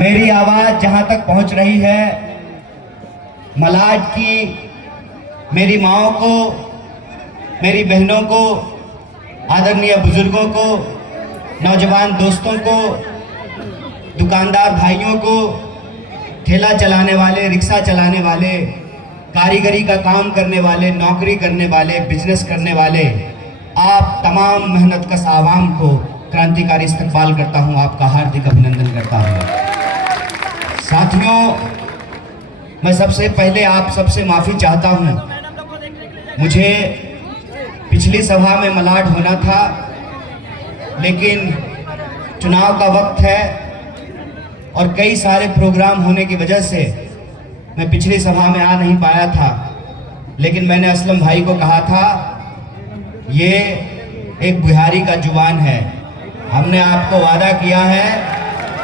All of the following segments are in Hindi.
मेरी आवाज़ जहाँ तक पहुँच रही है, मलाड की मेरी माँओं को, मेरी बहनों को, आदरणीय बुजुर्गों को, नौजवान दोस्तों को, दुकानदार भाइयों को, ठेला चलाने वाले, रिक्शा चलाने वाले, कारीगरी का काम करने वाले, नौकरी करने वाले, बिजनेस करने वाले, आप तमाम मेहनतकश आवाम को क्रांतिकारी इस्तकबाल करता हूं, आपका हार्दिक अभिनंदन करता हूं। साथियों, मैं सबसे पहले आप सबसे माफ़ी चाहता हूं। मुझे पिछली सभा में मलाड होना था, लेकिन चुनाव का वक्त है और कई सारे प्रोग्राम होने की वजह से मैं पिछली सभा में आ नहीं पाया था। लेकिन मैंने असलम भाई को कहा था, ये एक बिहारी का जुबान है, हमने आपको वादा किया है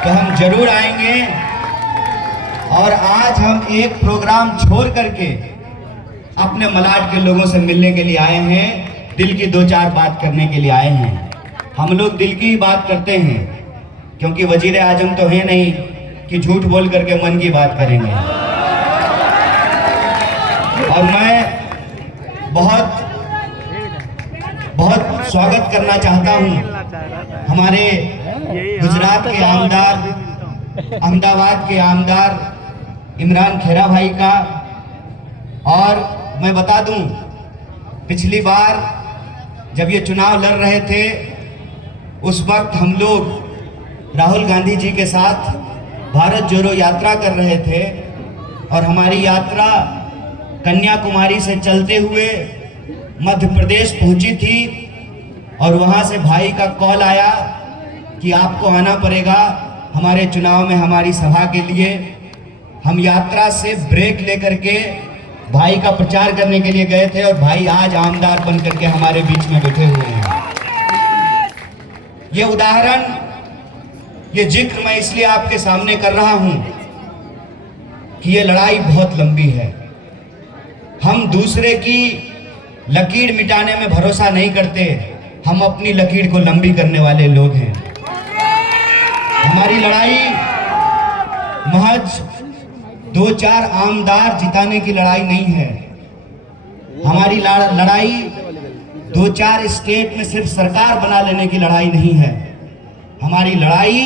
तो हम जरूर आएंगे। और आज हम एक प्रोग्राम छोड़ करके अपने मलाड के लोगों से मिलने के लिए आए हैं, दिल की दो चार बात करने के लिए आए हैं। हम लोग दिल की ही बात करते हैं, क्योंकि वजीर आजम तो है नहीं कि झूठ बोल करके मन की बात करेंगे। और मैं बहुत बहुत स्वागत करना चाहता हूं हमारे गुजरात के आमदार, अहमदाबाद के आमदार इमरान खेरा भाई का। और मैं बता दूं, पिछली बार जब ये चुनाव लड़ रहे थे, उस वक्त हम लोग राहुल गांधी जी के साथ भारत जोड़ो यात्रा कर रहे थे और हमारी यात्रा कन्याकुमारी से चलते हुए मध्य प्रदेश पहुंची थी। और वहां से भाई का कॉल आया कि आपको आना पड़ेगा हमारे चुनाव में हमारी सभा के लिए। हम यात्रा से ब्रेक लेकर के भाई का प्रचार करने के लिए गए थे और भाई आज आमदार बन करके हमारे बीच में बैठे हुए हैं। ये उदाहरण, ये जिक्र मैं इसलिए आपके सामने कर रहा हूं कि ये लड़ाई बहुत लंबी है। हम दूसरे की लकीर मिटाने में भरोसा नहीं करते, हम अपनी लकीर को लंबी करने वाले लोग हैं। हमारी लड़ाई महज दो चार आमदार जिताने की लड़ाई नहीं है। हमारी लड़ाई दो चार स्टेट में सिर्फ सरकार बना लेने की लड़ाई नहीं है। हमारी लड़ाई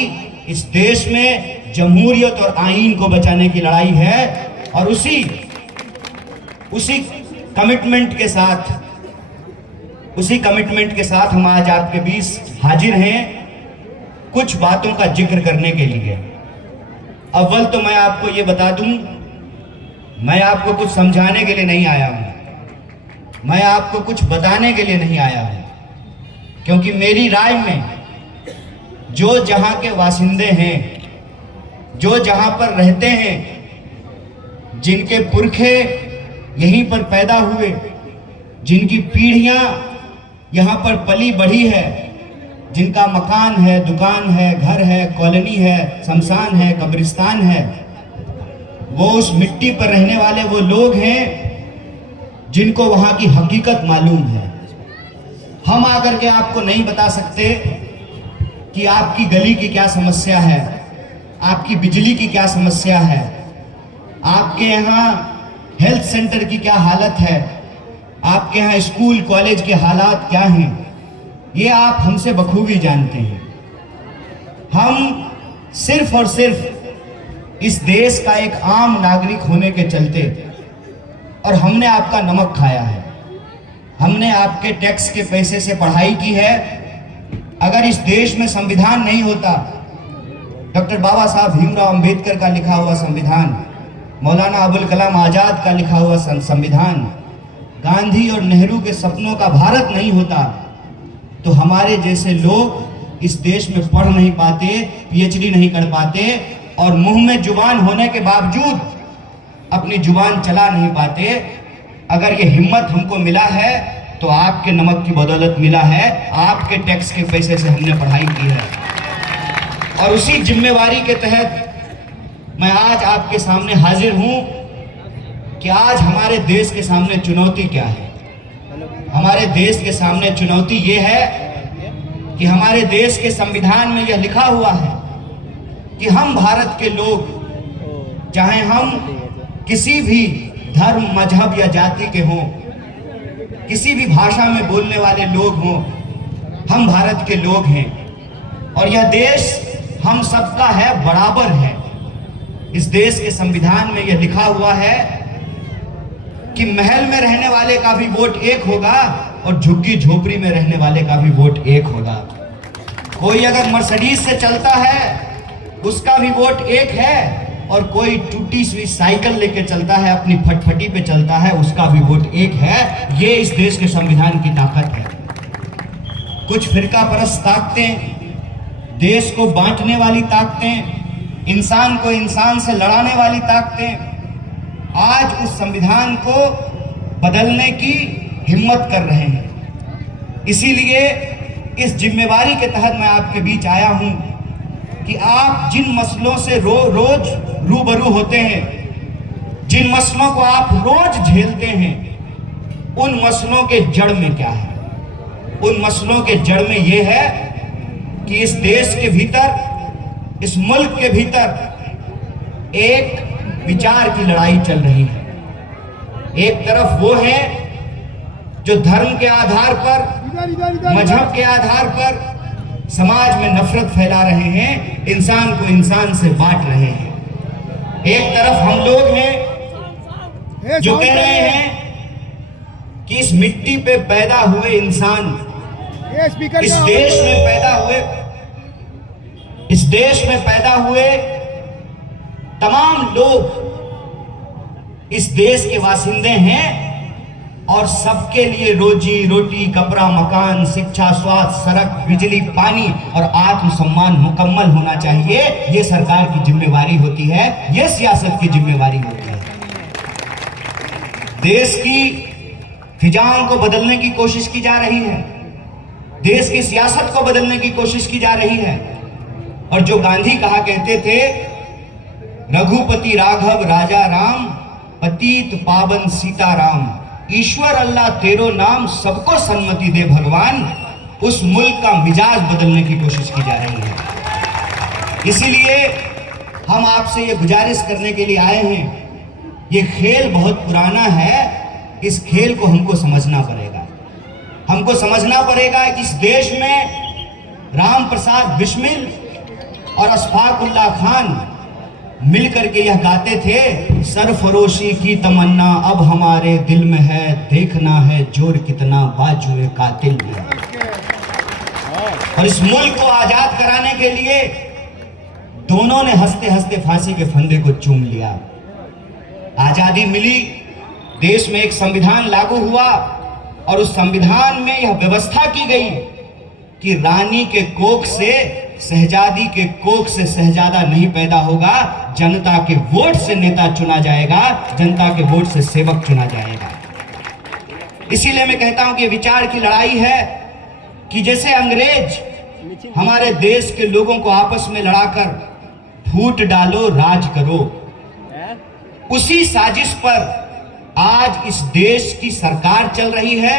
इस देश में जमहूरियत और आईन को बचाने की लड़ाई है। और उसी कमिटमेंट के साथ हम आज आपके बीच हाजिर हैं कुछ बातों का जिक्र करने के लिए। अव्वल तो मैं आपको ये बता दूं, मैं आपको कुछ समझाने के लिए नहीं आया हूं, मैं आपको कुछ बताने के लिए नहीं आया हूं, क्योंकि मेरी राय में जो जहां के वासिंदे हैं, जो जहां पर रहते हैं, जिनके पुरखे यहीं पर पैदा हुए, जिनकी पीढ़ियां यहाँ पर पली बढ़ी है, जिनका मकान है, दुकान है, घर है, कॉलोनी है, शमशान है, कब्रिस्तान है, वो उस मिट्टी पर रहने वाले वो लोग हैं जिनको वहाँ की हकीकत मालूम है। हम आकर के आपको नहीं बता सकते कि आपकी गली की क्या समस्या है, आपकी बिजली की क्या समस्या है, आपके यहाँ हेल्थ सेंटर की क्या हालत है, आपके यहाँ स्कूल कॉलेज के हालात क्या हैं, ये आप हमसे बखूबी जानते हैं। हम सिर्फ और सिर्फ इस देश का एक आम नागरिक होने के चलते, और हमने आपका नमक खाया है, हमने आपके टैक्स के पैसे से पढ़ाई की है। अगर इस देश में संविधान नहीं होता, डॉक्टर बाबा साहब भीमराव अंबेडकर का लिखा हुआ संविधान, मौलाना अबुल कलाम आज़ाद का लिखा हुआ संविधान, गांधी और नेहरू के सपनों का भारत नहीं होता, तो हमारे जैसे लोग इस देश में पढ़ नहीं पाते, पीएचडी नहीं कर पाते, और मुंह में जुबान होने के बावजूद अपनी जुबान चला नहीं पाते। अगर ये हिम्मत हमको मिला है तो आपके नमक की बदौलत मिला है, आपके टैक्स के पैसे से हमने पढ़ाई की है। और उसी जिम्मेवारी के तहत मैं आज आपके सामने हाजिर हूं कि आज हमारे देश के सामने चुनौती क्या है। हमारे देश के सामने चुनौती ये है कि हमारे देश के संविधान में यह लिखा हुआ है कि हम भारत के लोग, चाहे हम किसी भी धर्म, मजहब या जाति के हों, किसी भी भाषा में बोलने वाले लोग हों, हम भारत के लोग हैं और यह देश हम सबका है, बराबर है। इस देश के संविधान में यह लिखा हुआ है कि महल में रहने वाले का भी वोट एक होगा और झुग्गी झोपड़ी में रहने वाले का भी वोट एक होगा। कोई अगर मर्सिडीज से चलता है उसका भी वोट एक है, और कोई टूटी हुई साइकिल लेके चलता है, अपनी फटफटी पे चलता है, उसका भी वोट एक है। ये इस देश के संविधान की ताकत है। कुछ फिरका परस्त ताकतें, देश को बांटने वाली ताकतें, इंसान को इंसान से लड़ाने वाली ताकतें आज उस संविधान को बदलने की हिम्मत कर रहे हैं। इसीलिए इस जिम्मेवारी के तहत मैं आपके बीच आया हूं कि आप जिन मसलों से रोज रूबरू होते हैं, जिन मसलों को आप रोज झेलते हैं, उन मसलों के जड़ में क्या है? उन मसलों के जड़ में यह है कि इस देश के भीतर, इस मुल्क के भीतर एक विचार की लड़ाई चल रही है। एक तरफ वो है जो धर्म के आधार पर, मजहब के आधार पर समाज में नफरत फैला रहे हैं, इंसान को इंसान से बांट रहे हैं। एक तरफ हम लोग हैं जो कह रहे हैं कि इस मिट्टी पे पैदा हुए इंसान, इस देश में पैदा हुए तमाम लोग इस देश के वासिंदे हैं और सबके लिए रोजी रोटी, कपड़ा, मकान, शिक्षा, स्वास्थ्य, सड़क, बिजली, पानी और आत्मसम्मान मुकम्मल होना चाहिए। ये सरकार की जिम्मेवारी होती है, ये सियासत की जिम्मेवारी होती है। देश की फिजाओं को बदलने की कोशिश की जा रही है, देश की सियासत को बदलने की कोशिश की जा रही है। और जो गांधी कहा करते थे, रघुपति राघव राजा राम, पतित पावन सीताराम, ईश्वर अल्लाह तेरो नाम, सबको सन्मति दे भगवान, उस मुल्क का मिजाज बदलने की कोशिश की जा रही है। इसीलिए हम आपसे ये गुजारिश करने के लिए आए हैं, ये खेल बहुत पुराना है, इस खेल को हमको समझना पड़ेगा। हमको समझना पड़ेगा कि इस देश में राम प्रसाद बिस्मिल और अशफाकुल्लाह खान मिलकर के यह गाते थे, सरफरोशी की तमन्ना अब हमारे दिल में है, देखना है जोर कितना बाजुए कातिल में। और इस मुल्क को आजाद कराने के लिए दोनों ने हंसते हंसते फांसी के फंदे को चूम लिया। आजादी मिली, देश में एक संविधान लागू हुआ और उस संविधान में यह व्यवस्था की गई कि रानी के कोख से, शहजादी के कोख से शहजादा नहीं पैदा होगा, जनता के वोट से नेता चुना जाएगा, जनता के वोट से सेवक चुना जाएगा। इसीलिए मैं कहता हूं कि विचार की लड़ाई है कि जैसे अंग्रेज हमारे देश के लोगों को आपस में लड़ाकर फूट डालो राज करो, उसी साजिश पर आज इस देश की सरकार चल रही है।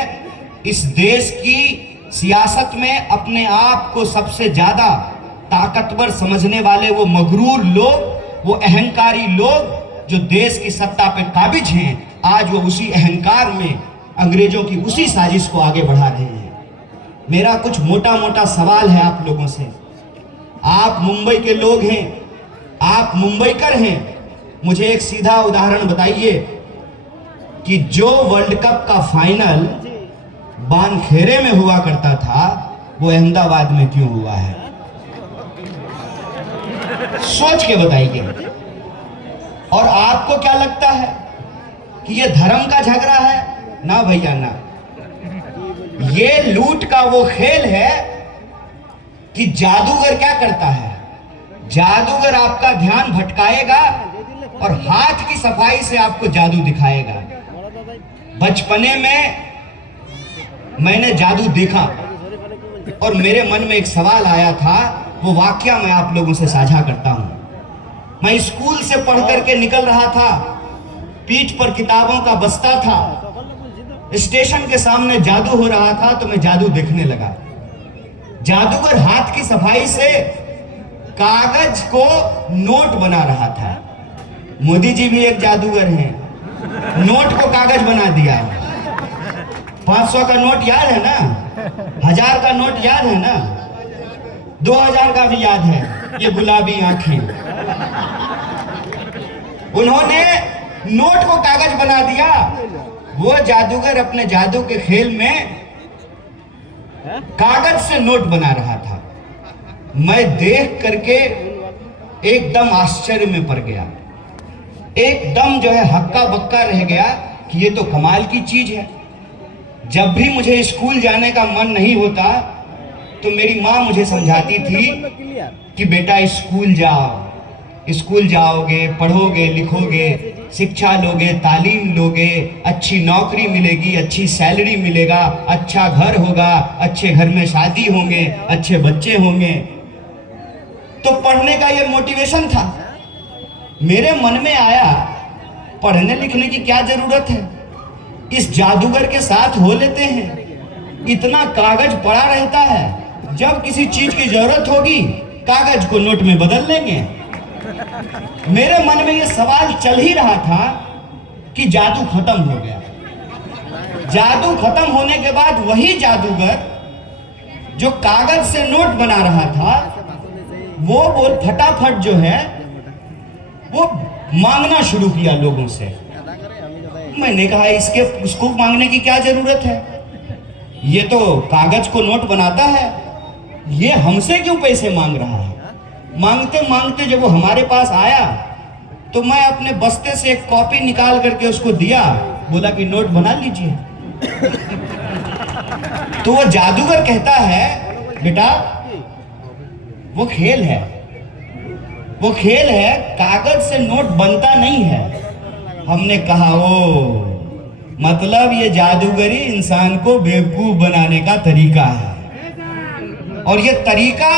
इस देश की सियासत में अपने आप को सबसे ज्यादा ताकतवर समझने वाले वो मगरूर लोग, वो अहंकारी लोग जो देश की सत्ता पे काबिज हैं, आज वो उसी अहंकार में अंग्रेजों की उसी साजिश को आगे बढ़ा रहे हैं। मेरा कुछ मोटा मोटा सवाल है आप लोगों से। आप मुंबई के लोग हैं, आप मुंबईकर हैं, मुझे एक सीधा उदाहरण बताइए कि जो वर्ल्ड कप का फाइनल बानखेड़े में हुआ करता था, वो अहमदाबाद में क्यों हुआ है? सोच के बताइए। और आपको क्या लगता है कि ये धर्म का झगड़ा है? ना भैया ना, ये लूट का वो खेल है कि जादूगर क्या करता है, जादूगर आपका ध्यान भटकाएगा और हाथ की सफाई से आपको जादू दिखाएगा। बचपने में मैंने जादू देखा और मेरे मन में एक सवाल आया था, वो वाकया मैं आप लोगों से साझा करता हूं। मैं स्कूल से पढ़ करके निकल रहा था, पीठ पर किताबों का बस्ता था, स्टेशन के सामने जादू हो रहा था तो मैं जादू देखने लगा। जादूगर हाथ की सफाई से कागज को नोट बना रहा था। मोदी जी भी एक जादूगर हैं, नोट को कागज बना दिया। 500 का नोट याद है ना, 1000 का नोट याद है ना, 2000 का भी याद है, ये गुलाबी आंखें। उन्होंने नोट को कागज बना दिया। वो जादूगर अपने जादू के खेल में कागज से नोट बना रहा था। मैं देख करके एकदम आश्चर्य में पड़ गया, एकदम जो है हक्का बक्का रह गया कि ये तो कमाल की चीज है। जब भी मुझे स्कूल जाने का मन नहीं होता तो मेरी माँ मुझे समझाती थी कि बेटा स्कूल जाओ, स्कूल जाओगे, पढ़ोगे, लिखोगे, शिक्षा लोगे, तालीम लोगे, अच्छी नौकरी मिलेगी, अच्छी सैलरी मिलेगा, अच्छा घर होगा, अच्छे घर में शादी होंगे, अच्छे बच्चे होंगे। तो पढ़ने का ये मोटिवेशन था। मेरे मन में आया पढ़ने लिखने की क्या जरूरत है, इस जादूगर के साथ हो लेते हैं। इतना कागज पड़ा रहता है, जब किसी चीज की जरूरत होगी कागज को नोट में बदल लेंगे। मेरे मन में ये सवाल चल ही रहा था कि जादू खत्म हो गया। जादू खत्म होने के बाद वही जादूगर जो कागज से नोट बना रहा था वो बोल फटाफट जो है वो मांगना शुरू किया लोगों से। मैंने कहा इसको मांगने की क्या जरूरत है, ये तो कागज को नोट बनाता है, ये हमसे क्यों पैसे मांग रहा है। मांगते मांगते जब वो हमारे पास आया तो मैं अपने बस्ते से एक कॉपी निकाल करके उसको दिया, बोला कि नोट बना लीजिए। तो वो जादूगर कहता है बेटा वो खेल है, वो खेल है, कागज से नोट बनता नहीं है। हमने कहा ओ मतलब ये जादूगरी इंसान को बेवकूफ बनाने का तरीका है। और ये तरीका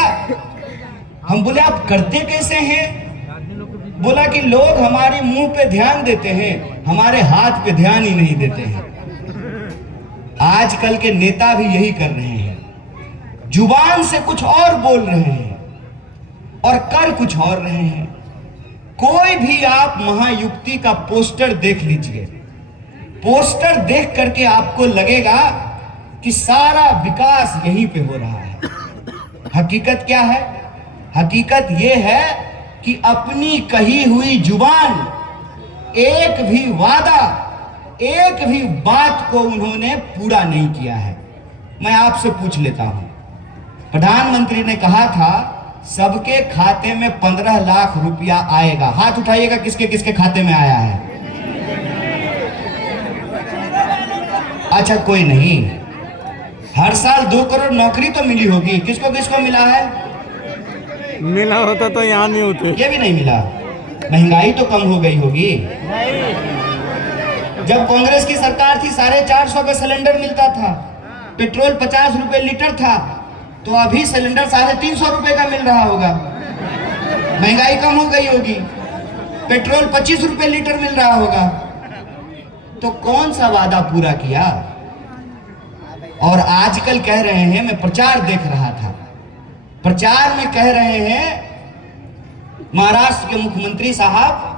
हम बोले आप करते कैसे हैं। बोला कि लोग हमारे मुंह पे ध्यान देते हैं, हमारे हाथ पे ध्यान ही नहीं देते हैं। आजकल के नेता भी यही कर रहे हैं, जुबान से कुछ और बोल रहे हैं और कर कुछ और रहे हैं। कोई भी आप महायुक्ति का पोस्टर देख लीजिए, पोस्टर देख करके आपको लगेगा कि सारा विकास यहीं पे हो रहा है। हकीकत क्या है, हकीकत यह है कि अपनी कही हुई जुबान, एक भी वादा, एक भी बात को उन्होंने पूरा नहीं किया है। मैं आपसे पूछ लेता हूं, प्रधानमंत्री ने कहा था सबके खाते में 15 लाख रुपया आएगा। हाथ उठाइएगा किसके किसके खाते में आया है। अच्छा कोई नहीं, हर साल 2 करोड़ नौकरी तो मिली होगी, किसको किसको मिला है। मिला होता तो यहाँ नहीं होते। ये भी नहीं मिला, महंगाई तो कम हो गई होगी। जब कांग्रेस की सरकार थी 450 पे सिलेंडर मिलता था, पेट्रोल 50 रुपए लीटर था, तो अभी सिलेंडर 350 रुपए का मिल रहा होगा। महंगाई कम हो गई होगी, पेट्रोल 25 रुपए लीटर मिल रहा होगा। तो कौन सा वादा पूरा किया। और आजकल कह रहे हैं, मैं प्रचार देख रहा था, प्रचार में कह रहे हैं महाराष्ट्र के मुख्यमंत्री साहब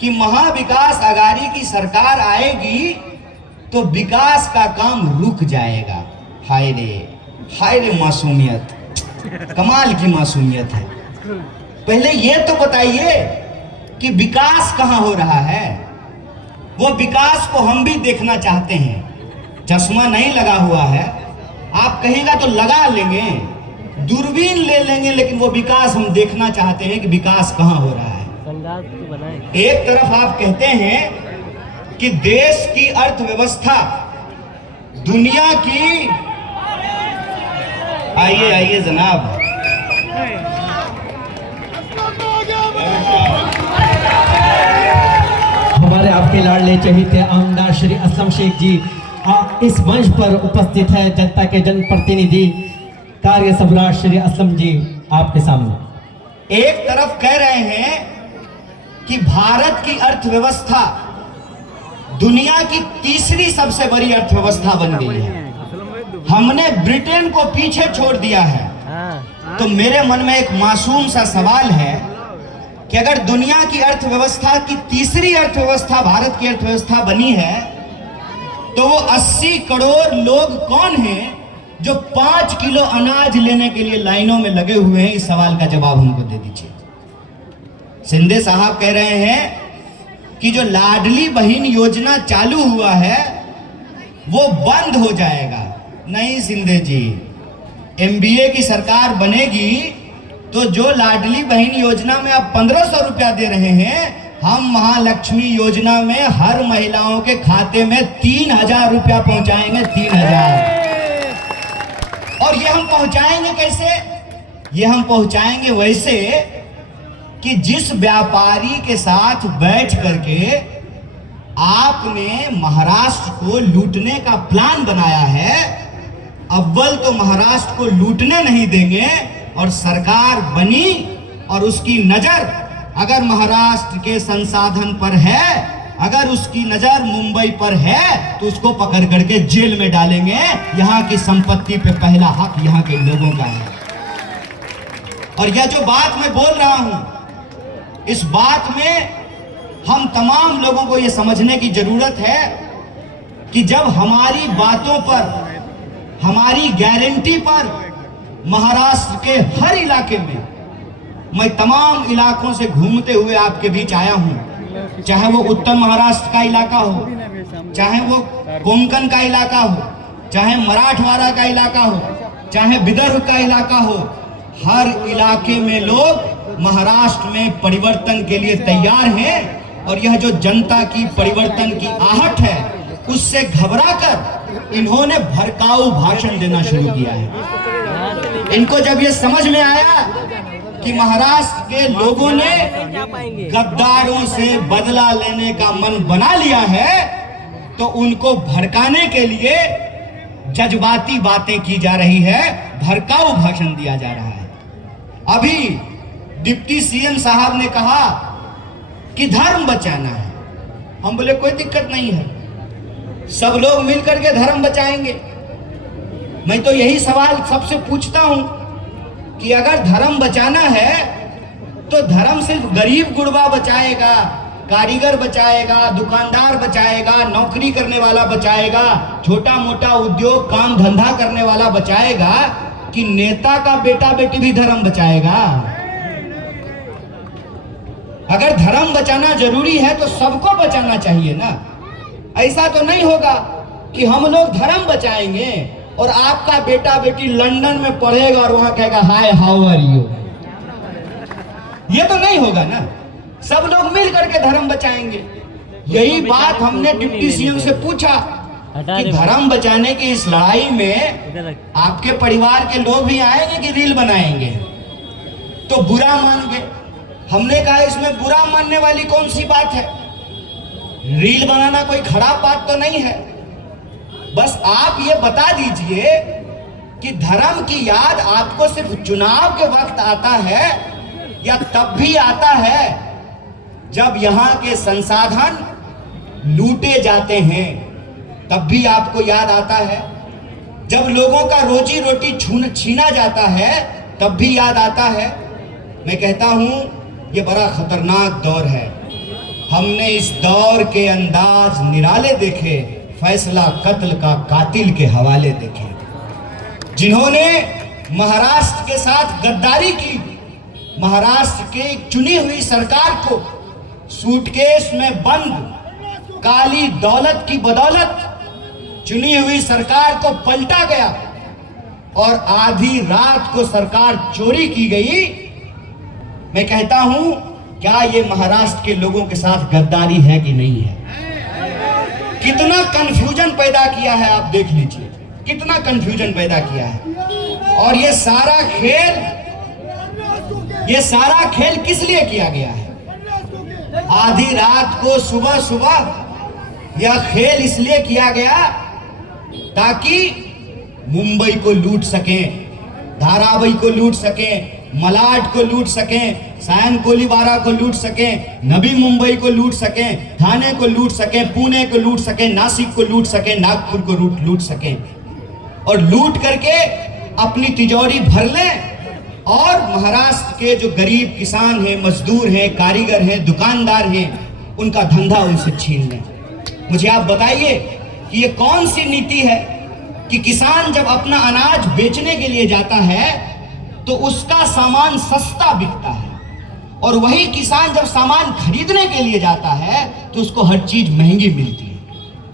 कि महाविकास आघाड़ी की सरकार आएगी तो विकास का काम रुक जाएगा। हाय रे मासूमियत, कमाल की मासूमियत है। पहले ये तो बताइए कि विकास कहां हो रहा है। वो विकास को हम भी देखना चाहते हैं। चश्मा नहीं लगा हुआ है, आप कहेगा तो लगा लेंगे, दूरबीन ले लेंगे, लेकिन वो विकास हम देखना चाहते हैं कि विकास कहां हो रहा है। एक तरफ आप कहते हैं कि देश की अर्थव्यवस्था दुनिया की, आइए जनाब, हमारे आपके लाडले चहेते आमदार श्री असलम शेख जी इस मंच पर उपस्थित है। जनता के जनप्रतिनिधि कार्य सम्राट श्री असलम जी आपके सामने। एक तरफ कह रहे हैं कि भारत की अर्थव्यवस्था दुनिया की तीसरी सबसे बड़ी अर्थव्यवस्था बन गई है। हमने ब्रिटेन को पीछे छोड़ दिया है। तो मेरे मन में एक मासूम सा सवाल है कि अगर दुनिया की अर्थव्यवस्था की तीसरी अर्थव्यवस्था भारत की अर्थव्यवस्था बनी है, तो वो 80 करोड़ लोग कौन हैं जो 5 किलो अनाज लेने के लिए लाइनों में लगे हुए हैं? इस सवाल का जवाब हमको दे दीजिए। शिंदे साहब कह रहे हैं कि जो लाडली बहन योजना चालू हुआ है वो बंद हो जाएगा। नहीं शिंदे जी, एमबीए की सरकार बनेगी तो जो लाडली बहन योजना में अब 1500 रुपया दे रहे हैं, हम महालक्ष्मी योजना में हर महिलाओं के खाते में 3000 रुपया पहुंचाएंगे। 3000। और ये हम पहुंचाएंगे कैसे? ये हम पहुंचाएंगे वैसे कि जिस व्यापारी के साथ बैठ करके आपने महाराष्ट्र को लूटने का प्लान बनाया है, अव्वल तो महाराष्ट्र को लूटने नहीं देंगे, और सरकार बनी और उसकी नजर अगर महाराष्ट्र के संसाधन पर है, अगर उसकी नजर मुंबई पर है, तो उसको पकड़ करके जेल में डालेंगे। यहां की संपत्ति पे पहला हक यहां के लोगों का है। और यह जो बात मैं बोल रहा हूं, इस बात में हम तमाम लोगों को यह समझने की जरूरत है कि जब हमारी बातों पर, हमारी गारंटी पर महाराष्ट्र के हर इलाके में, मैं तमाम इलाकों से घूमते हुए आपके बीच आया हूं, चाहे वो उत्तर महाराष्ट्र का इलाका हो, चाहे वो कोंकण का इलाका हो, चाहे मराठवाड़ा का इलाका हो, चाहे विदर्भ का इलाका हो, हर इलाके में लोग महाराष्ट्र में परिवर्तन के लिए तैयार हैं। और यह जो जनता की परिवर्तन की आहट है, उससे घबराकर इन्होंने भड़काऊ भाषण देना शुरू किया है। इनको जब ये समझ में आया कि महाराष्ट्र के लोगों ने गद्दारों से बदला लेने का मन बना लिया है, तो उनको भड़काने के लिए जज्बाती बातें की जा रही है, भड़काऊ भाषण दिया जा रहा है। अभी डिप्टी सीएम साहब ने कहा कि धर्म बचाना है। हम बोले कोई दिक्कत नहीं है, सब लोग मिलकर के धर्म बचाएंगे। मैं तो यही सवाल सबसे पूछता हूं कि अगर धर्म बचाना है तो धर्म सिर्फ गरीब गुरबा बचाएगा, कारीगर बचाएगा, दुकानदार बचाएगा, नौकरी करने वाला बचाएगा, छोटा मोटा उद्योग काम धंधा करने वाला बचाएगा, कि नेता का बेटा बेटी भी धर्म बचाएगा? अगर धर्म बचाना जरूरी है तो सबको बचाना चाहिए ना। ऐसा तो नहीं होगा कि हम लोग धर्म बचाएंगे और आपका बेटा बेटी लंदन में पढ़ेगा और वहां कहेगा हाय हाउ आर यू। ये तो नहीं होगा ना। सब लोग मिल करके धर्म बचाएंगे। यही बात हमने डिप्टी सीएम से पूछा कि धर्म बचाने की इस लड़ाई में आपके परिवार के लोग भी आएंगे कि रील बनाएंगे? तो बुरा मान गए। हमने कहा इसमें बुरा मानने वाली कौन सी बात है? रील बनाना कोई खराब बात तो नहीं है। बस आप ये बता दीजिए कि धर्म की याद आपको सिर्फ चुनाव के वक्त आता है या तब भी आता है जब यहां के संसाधन लूटे जाते हैं? तब भी आपको याद आता है? जब लोगों का रोजी रोटी छीना जाता है तब भी याद आता है? मैं कहता हूं ये बड़ा खतरनाक दौर है। हमने इस दौर के अंदाज निराले देखे, फैसला कत्ल का कातिल के हवाले देखे। जिन्होंने महाराष्ट्र के साथ गद्दारी की, महाराष्ट्र के एक चुनी हुई सरकार को सूटकेस में बंद काली दौलत की बदौलत चुनी हुई सरकार को पलटा गया और आधी रात को सरकार चोरी की गई। मैं कहता हूं क्या ये महाराष्ट्र के लोगों के साथ गद्दारी है कि नहीं है? कितना कंफ्यूजन पैदा किया है आप देख लीजिए, कितना कंफ्यूजन पैदा किया है। और ये सारा खेल किस लिए किया गया है? आधी रात को सुबह सुबह यह खेल इसलिए किया गया ताकि मुंबई को लूट सकें, धारावी को लूट सकें, मलाड को लूट सकें, सायन कोलीबारा को लूट सकें, नवी मुंबई को लूट सकें, ठाणे को लूट सकें, पुणे को लूट सकें, नासिक को लूट सकें, नागपुर को लूट सकें और लूट करके अपनी तिजोरी भर लें और महाराष्ट्र के जो गरीब किसान हैं, मजदूर हैं, कारीगर हैं, दुकानदार हैं, उनका धंधा उनसे छीन लें। मुझे आप बताइए कि ये कौन सी नीति है कि किसान जब अपना अनाज बेचने के लिए जाता है तो उसका सामान सस्ता बिकता है, और वही किसान जब सामान खरीदने के लिए जाता है तो उसको हर चीज महंगी मिलती है।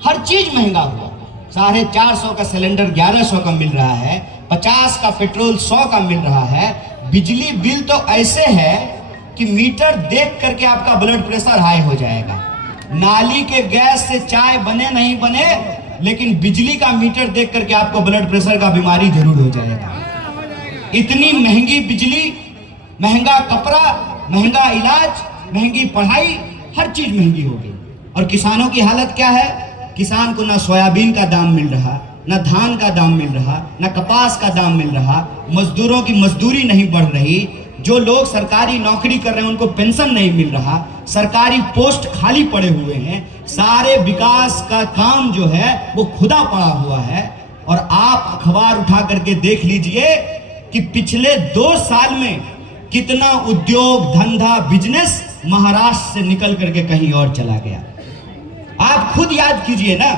हर चीज महंगा हुआ, 450 का सिलेंडर 1100 का मिल रहा है, 50 का पेट्रोल 100 का मिल रहा है। बिजली बिल तो ऐसे है कि मीटर देख करके आपका ब्लड प्रेशर हाई हो जाएगा। नाली के गैस से चाय बने नहीं बने, लेकिन बिजली का मीटर देख करके आपको ब्लड प्रेशर का बीमारी जरूर हो जाएगा। इतनी महंगी बिजली, महंगा कपड़ा, महंगा इलाज, महंगी पढ़ाई, हर चीज महंगी हो गई। और किसानों की हालत क्या है? किसान को ना सोयाबीन का दाम मिल रहा, ना धान का दाम मिल रहा, ना कपास का दाम मिल रहा, मजदूरों की मजदूरी नहीं बढ़ रही, जो लोग सरकारी नौकरी कर रहे हैं उनको पेंशन नहीं मिल रहा, सरकारी पोस्ट खाली पड़े हुए हैं, सारे विकास का काम जो है वो खुदा पड़ा हुआ है। और आप अखबार उठा करके देख लीजिए कि पिछले 2 साल में कितना उद्योग धंधा बिजनेस महाराष्ट्र से निकल करके कहीं और चला गया। आप खुद याद कीजिए ना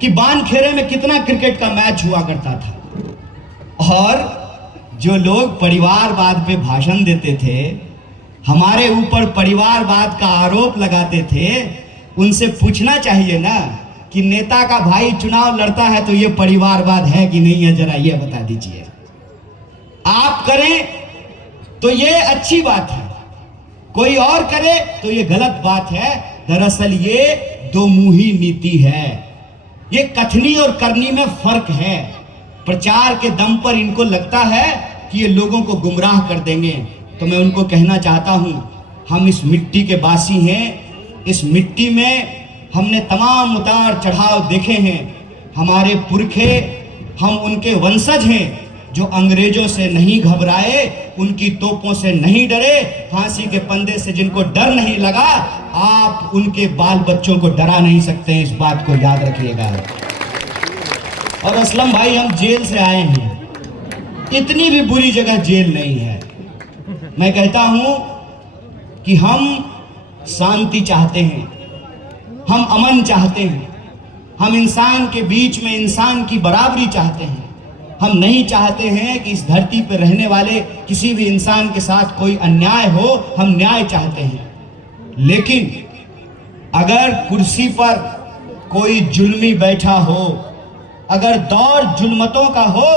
कि बानखेड़े में कितना क्रिकेट का मैच हुआ करता था, और जो लोग परिवारवाद पे भाषण देते थे, हमारे ऊपर परिवारवाद का आरोप लगाते थे, उनसे पूछना चाहिए ना कि नेता का भाई चुनाव लड़ता है तो ये परिवारवाद है कि नहीं है, जरा ये बता दीजिए। आप करें तो ये अच्छी बात है, कोई और करे तो ये गलत बात है। दरअसल ये दो मुही नीति है, ये कथनी और करनी में फर्क है। प्रचार के दम पर इनको लगता है कि ये लोगों को गुमराह कर देंगे, तो मैं उनको कहना चाहता हूं, हम इस मिट्टी के वासी हैं। इस मिट्टी में हमने तमाम उतार चढ़ाव देखे हैं। हमारे पुरखे, हम उनके वंशज हैं जो अंग्रेजों से नहीं घबराए, उनकी तोपों से नहीं डरे, फांसी के फंदे से जिनको डर नहीं लगा, आप उनके बाल बच्चों को डरा नहीं सकते हैं, इस बात को याद रखिएगा। और असलम भाई, हम जेल से आए हैं, इतनी भी बुरी जगह जेल नहीं है। मैं कहता हूं कि हम शांति चाहते हैं, हम अमन चाहते हैं, हम इंसान के बीच में इंसान की बराबरी चाहते हैं। हम नहीं चाहते हैं कि इस धरती पर रहने वाले किसी भी इंसान के साथ कोई अन्याय हो, हम न्याय चाहते हैं। लेकिन अगर कुर्सी पर कोई जुल्मी बैठा हो, अगर दौर जुल्मतों का हो,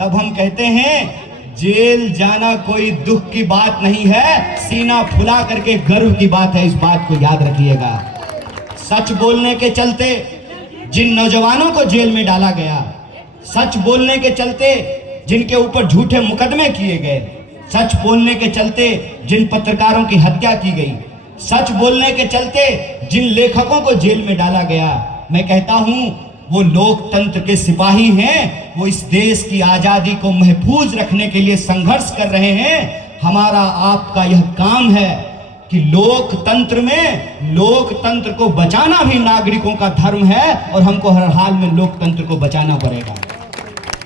तब हम कहते हैं जेल जाना कोई दुख की बात नहीं है, सीना फुला करके गर्व की बात है, इस बात को याद रखिएगा। सच बोलने के चलते जिन नौजवानों को जेल में डाला गया, सच बोलने के चलते जिनके ऊपर झूठे मुकदमे किए गए, सच बोलने के चलते जिन पत्रकारों की हत्या की गई, सच बोलने के चलते जिन लेखकों को जेल में डाला गया, मैं कहता हूं वो लोकतंत्र के सिपाही हैं, वो इस देश की आजादी को महफूज रखने के लिए संघर्ष कर रहे हैं। हमारा आपका यह काम है कि लोकतंत्र में लोकतंत्र को बचाना भी नागरिकों का धर्म है, और हमको हर हाल में लोकतंत्र को बचाना पड़ेगा।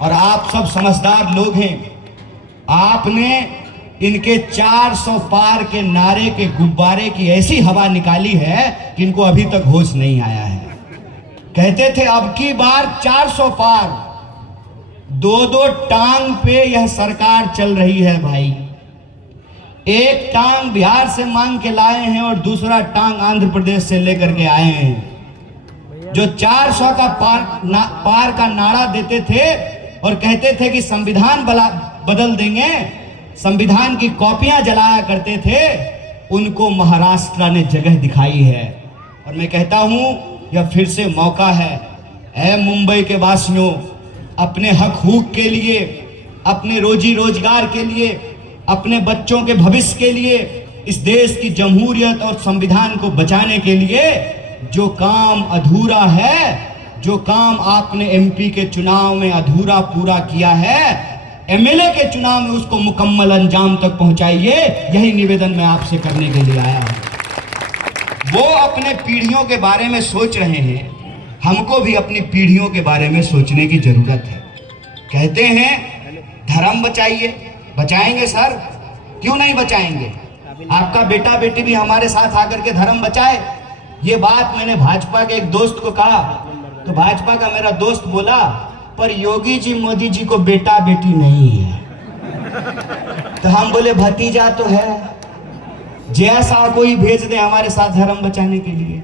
और आप सब समझदार लोग हैं, आपने इनके 400 पार के नारे के गुब्बारे की ऐसी हवा निकाली है कि इनको अभी तक होश नहीं आया है। कहते थे अब की बार 400 पार, 2-2 टांग पे यह सरकार चल रही है भाई। एक टांग बिहार से मांग के लाए हैं और दूसरा टांग आंध्र प्रदेश से लेकर के आए हैं। जो 400 का पार का नारा देते थे और कहते थे कि संविधान बदल देंगे, संविधान की कॉपियां जलाया करते थे, उनको महाराष्ट्र ने जगह दिखाई है। और मैं कहता हूं यह फिर से मौका है। ऐ मुंबई के वासियों, अपने हक हुक के लिए, अपने रोजी रोजगार के लिए, अपने बच्चों के भविष्य के लिए, इस देश की जमहूरियत और संविधान को बचाने के लिए जो काम अधूरा है, जो काम आपने एमपी के चुनाव में अधूरा पूरा किया है, एमएलए के चुनाव में उसको मुकम्मल अंजाम तक पहुंचाइए। यही निवेदन मैं आपसे करने के लिए आया हूं। वो अपने पीढ़ियों के बारे में सोच रहे हैं, हमको भी अपनी पीढ़ियों के बारे में सोचने की जरूरत है। कहते हैं धर्म बचाइए, बचाएंगे सर, क्यों नहीं बचाएंगे? आपका बेटा बेटी भी हमारे साथ आकर के धर्म बचाए। ये बात मैंने भाजपा के एक दोस्त को कहा, तो भाजपा का मेरा दोस्त बोला, पर योगी जी मोदी जी को बेटा बेटी नहीं है। तो हम बोले भतीजा तो है, जैसा कोई भेज दे हमारे साथ धर्म बचाने के लिए।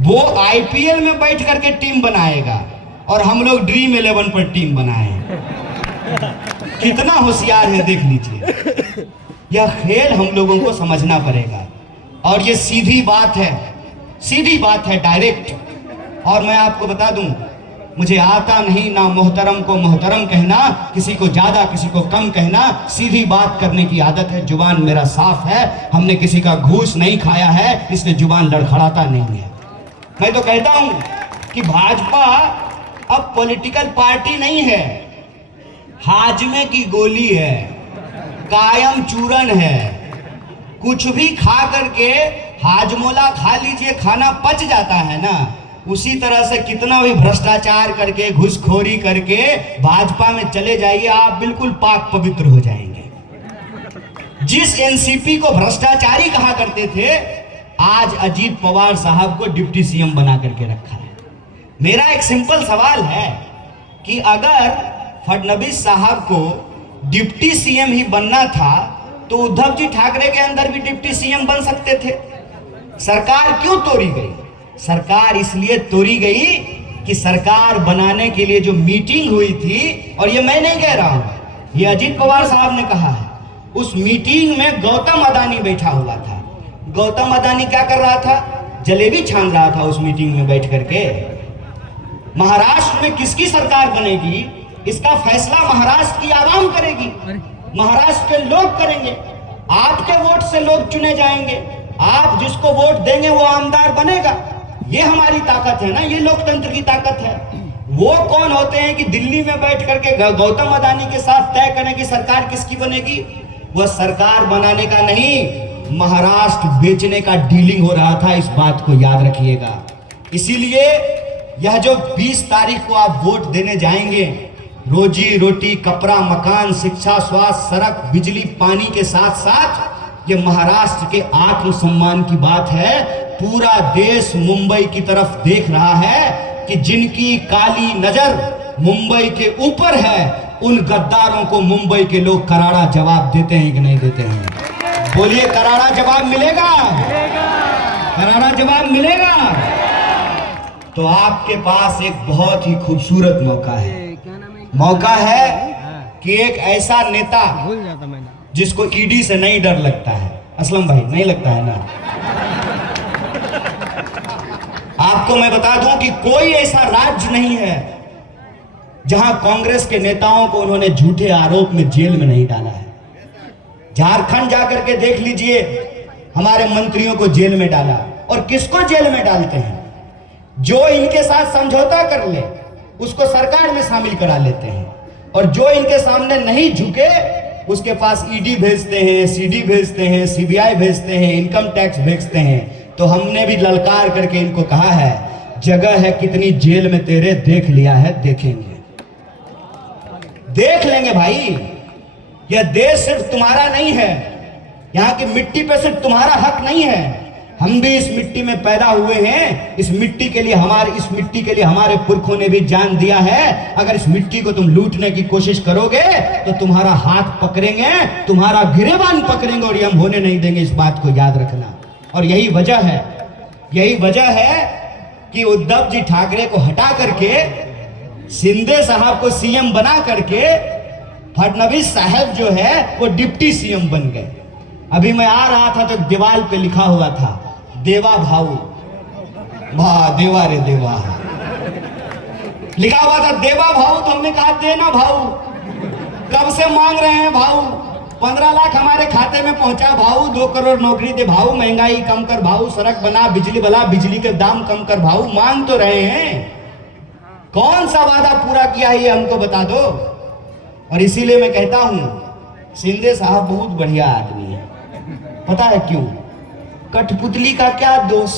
वो आईपीएल में बैठ करके टीम बनाएगा और हम लोग ड्रीम 11 पर टीम बनाए। कितना होशियार है देख लीजिए। यह खेल हम लोगों को समझना पड़ेगा और ये सीधी बात है, डायरेक्ट। और मैं आपको बता दूं, मुझे आता नहीं ना मोहतरम को मोहतरम कहना, किसी को ज्यादा किसी को कम कहना, सीधी बात करने की आदत है। जुबान मेरा साफ है, हमने किसी का घूस नहीं खाया है, इसलिए जुबान लड़खड़ाता नहीं है। मैं तो कहता हूं कि भाजपा अब पॉलिटिकल पार्टी नहीं है, हाजमे की गोली है, कायम चूरन है। कुछ भी खा करके हाजमोला खा लीजिए, खाना पच जाता है ना। उसी तरह से कितना भी भ्रष्टाचार करके घुसखोरी करके भाजपा में चले जाइए, आप बिल्कुल पाक पवित्र हो जाएंगे। जिस एनसीपी को भ्रष्टाचारी कहा करते थे, आज अजीत पवार साहब को डिप्टी सीएम बना करके रखा है। मेरा एक सिंपल सवाल है कि अगर फडणवीस साहब को डिप्टी सीएम ही बनना था तो उद्धव जी ठाकरे के अंदर भी डिप्टी सीएम बन सकते थे। सरकार क्यों तोड़ी गई? सरकार इसलिए तोड़ी गई कि सरकार बनाने के लिए जो मीटिंग हुई थी, और ये मैं नहीं कह रहा हूं, ये अजीत पवार साहब ने कहा है, उस मीटिंग में गौतम अदानी बैठा हुआ था। गौतम अदानी क्या कर रहा था? जलेबी छान रहा था उस मीटिंग में बैठ करके। महाराष्ट्र में किसकी सरकार बनेगी, इसका फैसला महाराष्ट्र की आवाम करेगी, महाराष्ट्र के लोग करेंगे। आपके वोट से लोग चुने जाएंगे, आप जिसको वोट देंगे वो आमदार बनेगा। ये हमारी ताकत है ना, ये लोकतंत्र की ताकत है। वो कौन होते हैं कि दिल्ली में बैठ करके गौतम अदानी के साथ तय करें कि सरकार किसकी बनेगी? वह सरकार बनाने का नहीं, महाराष्ट्र बेचने का डीलिंग हो रहा था, इस बात को याद रखिएगा। इसीलिए यह जो 20 तारीख को आप वोट देने जाएंगे, रोजी रोटी, कपड़ा, मकान, शिक्षा, स्वास्थ्य, सड़क, बिजली, पानी के साथ साथ ये महाराष्ट्र के आत्मसम्मान की बात है। पूरा देश मुंबई की तरफ देख रहा है कि जिनकी काली नजर मुंबई के ऊपर है, उन गद्दारों को मुंबई के लोग करारा जवाब देते हैं कि नहीं देते हैं? बोलिए, करारा जवाब मिलेगा? करारा जवाब मिलेगा। तो आपके पास एक बहुत ही खूबसूरत मौका है कि एक ऐसा नेता जिसको ईडी से नहीं डर लगता है, असलम भाई नहीं लगता है ना, आपको मैं बता दूं कि कोई ऐसा राज्य नहीं है जहां कांग्रेस के नेताओं को उन्होंने झूठे आरोप में जेल में नहीं डाला है। झारखंड जाकर के देख लीजिए, हमारे मंत्रियों को जेल में डाला। और किसको जेल में डालते हैं? जो इनके साथ समझौता कर ले उसको सरकार में शामिल करा लेते हैं, और जो इनके सामने नहीं झुके उसके पास ईडी भेजते हैं, सीडी भेजते हैं, सीबीआई भेजते हैं, इनकम टैक्स भेजते हैं। तो हमने भी ललकार करके इनको कहा है, जगह है कितनी जेल में तेरे, देख लिया है, देखेंगे, देख लेंगे भाई। यह देश सिर्फ तुम्हारा नहीं है, यहाँ की मिट्टी पे सिर्फ तुम्हारा हक नहीं है। हम भी इस मिट्टी में पैदा हुए हैं, इस मिट्टी के लिए हमारे पुरखों ने भी जान दिया है। अगर इस मिट्टी को तुम लूटने की कोशिश करोगे तो तुम्हारा हाथ पकड़ेंगे, तुम्हारा गिरेबान पकड़ेंगे, और ये हम होने नहीं देंगे, इस बात को याद रखना। और यही वजह है कि उद्धव जी ठाकरे को हटा करके शिंदे साहब को सीएम बना करके फडणवीस साहब जो है वो डिप्टी सीएम बन गए। अभी मैं आ रहा था तो दीवार पे लिखा हुआ था, देवा भाऊ, वाह देवा रे देवा, लिखा हुआ था देवा भाऊ। तो हमने कहा देना भाऊ, कब से मांग रहे हैं भाऊ, 15 लाख हमारे खाते में पहुंचा भाऊ, 2 करोड़ नौकरी दे भाऊ, महंगाई कम कर भाऊ, सड़क बना, बिजली के दाम कम कर भाऊ, मांग तो रहे हैं। कौन सा वादा पूरा किया है ये हमको बता दो। और इसीलिए मैं कहता हूं शिंदे साहब बहुत बढ़िया आदमी है। पता है क्यों? कठपुतली का क्या दोष,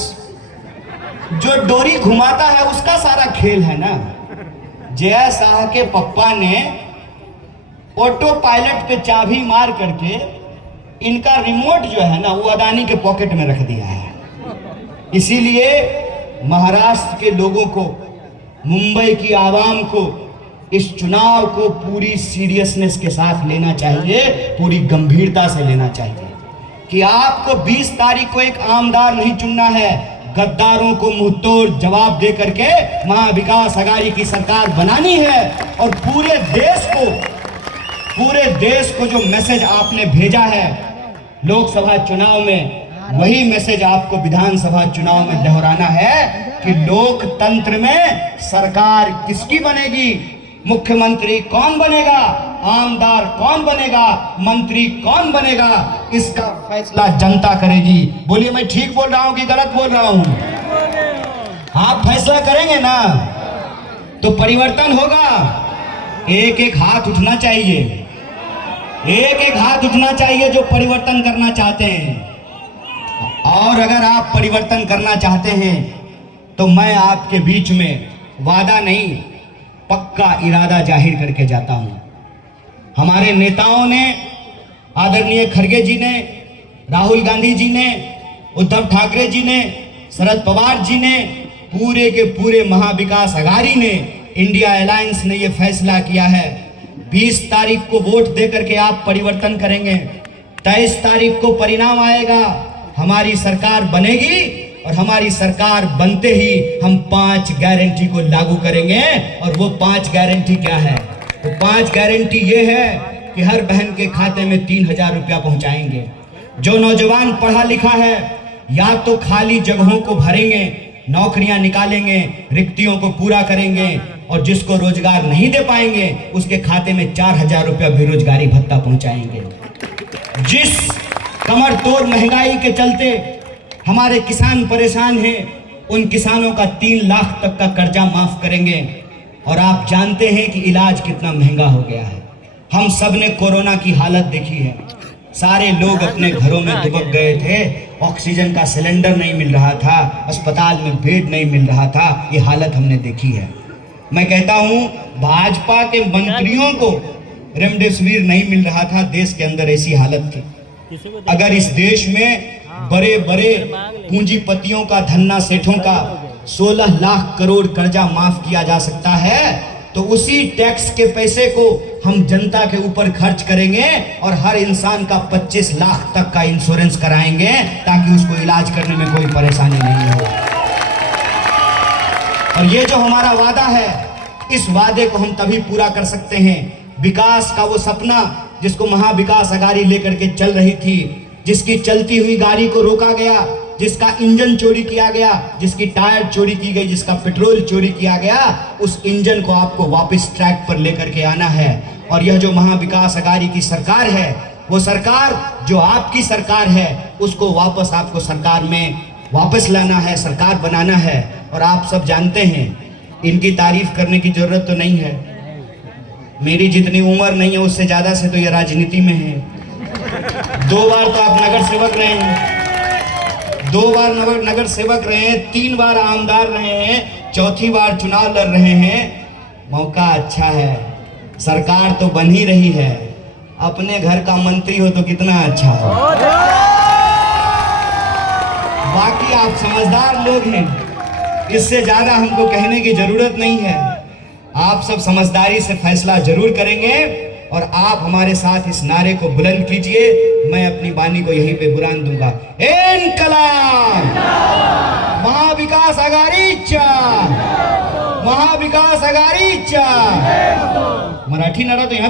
जो डोरी घुमाता है उसका सारा खेल है ना। जया शाह के पप्पा ने ऑटो पायलट पे चाबी मार करके इनका रिमोट जो है ना वो अदानी के पॉकेट में रख दिया है। इसीलिए महाराष्ट्र के लोगों को, मुंबई की आवाम को इस चुनाव को पूरी सीरियसनेस के साथ लेना चाहिए, पूरी गंभीरता से लेना चाहिए कि आपको 20 तारीख को एक आमदार नहीं चुनना है, गद्दारों को मुंहतोड़ जवाब दे करके महाविकास अघाड़ी की सरकार बनानी है। और पूरे देश को जो मैसेज आपने भेजा है लोकसभा चुनाव में, वही मैसेज आपको विधानसभा चुनाव में दोहराना है कि लोकतंत्र में सरकार किसकी बनेगी, मुख्यमंत्री कौन बनेगा, आमदार कौन बनेगा, मंत्री कौन बनेगा, इसका फैसला जनता करेगी। बोलिए मैं ठीक बोल रहा हूं कि गलत बोल रहा हूं? आप फैसला करेंगे ना तो परिवर्तन होगा। एक एक हाथ उठना चाहिए, एक एक हाथ उठना चाहिए जो परिवर्तन करना चाहते हैं। और अगर आप परिवर्तन करना चाहते हैं तो मैं आपके बीच में वादा नहीं, पक्का इरादा जाहिर करके जाता हूं। हमारे नेताओं ने, आदरणीय खड़गे जी ने, राहुल गांधी जी ने, उद्धव ठाकरे जी ने, शरद पवार जी ने, पूरे के पूरे महाविकास अघाड़ी ने, इंडिया अलायंस ने यह फैसला किया है 20 तारीख को वोट देकर के आप परिवर्तन करेंगे। 23 तारीख को परिणाम आएगा, हमारी सरकार बनेगी और हमारी सरकार बनते ही हम 5 गारंटी को लागू करेंगे। और वो 5 गारंटी क्या है? तो 5 गारंटी ये है कि हर बहन के खाते में 3000 रुपया पहुंचाएंगे। जो नौजवान पढ़ा लिखा है या तो खाली जगहों को भरेंगे, नौकरियां निकालेंगे, रिक्तियों को पूरा करेंगे, और जिसको रोजगार नहीं दे पाएंगे उसके खाते में 4000 रुपया बेरोजगारी भत्ता पहुंचाएंगे। जिस कमर तोड़ महंगाई के चलते हमारे किसान परेशान हैं, उन किसानों का 3 लाख तक का कर्जा माफ करेंगे। और आप जानते हैं कि इलाज कितना महंगा हो गया है। हम सब ने कोरोना की हालत देखी है, सारे लोग अपने घरों में दुबक गए थे, ऑक्सीजन का सिलेंडर नहीं मिल रहा था, अस्पताल में बेड नहीं मिल रहा था, ये हालत हमने देखी है। मैं कहता हूं भाजपा के मंत्रियों को रेमडेसिविर नहीं मिल रहा था, देश के अंदर ऐसी हालत थी। अगर इस देश में बड़े बड़े पूंजीपतियों का, धन्ना सेठों का 16 लाख करोड़ कर्जा माफ किया जा सकता है, तो उसी टैक्स के पैसे को हम जनता के ऊपर खर्च करेंगे और हर इंसान का 25 लाख तक का इंश्योरेंस कराएंगे ताकि उसको इलाज करने में कोई परेशानी नहीं हो। और ये जो हमारा वादा है, इस वादे को हम तभी पूरा कर सकते हैं, विकास का वो सपना जिसको महाविकास अघाड़ी लेकर के चल रही थी, जिसकी चलती हुई गाड़ी को रोका गया, जिसका इंजन चोरी किया गया, जिसकी टायर चोरी की गई, जिसका पेट्रोल चोरी किया गया, उस इंजन को आपको वापस ट्रैक पर लेकर के आना है। और यह जो महाविकास अघाड़ी की सरकार है, वो सरकार जो आपकी सरकार है, उसको वापस आपको सरकार में वापस लाना है, सरकार बनाना है। और आप सब जानते हैं, इनकी तारीफ करने की जरूरत तो नहीं है, मेरी जितनी उम्र नहीं है उससे ज्यादा से तो ये राजनीति में है। 2 बार तो आप नगर सेवक रहे हैं, 2 बार नगर सेवक रहे हैं, 3 बार आमदार रहे हैं, 4थी बार चुनाव लड़ रहे हैं। मौका अच्छा है, सरकार तो बन ही रही है, अपने घर का मंत्री हो तो कितना अच्छा हो। बाकी आप समझदार लोग हैं, इससे ज्यादा हमको कहने की जरूरत नहीं है। आप सब समझदारी से फैसला जरूर करेंगे और आप हमारे साथ इस नारे को बुलंद कीजिए। मैं अपनी वाणी को यहीं पे बुलंद दूंगा, इनकलाब, महाविकास आघाडीच्या, महाविकास आघाडीच्या। मराठी नारा तो यहाँ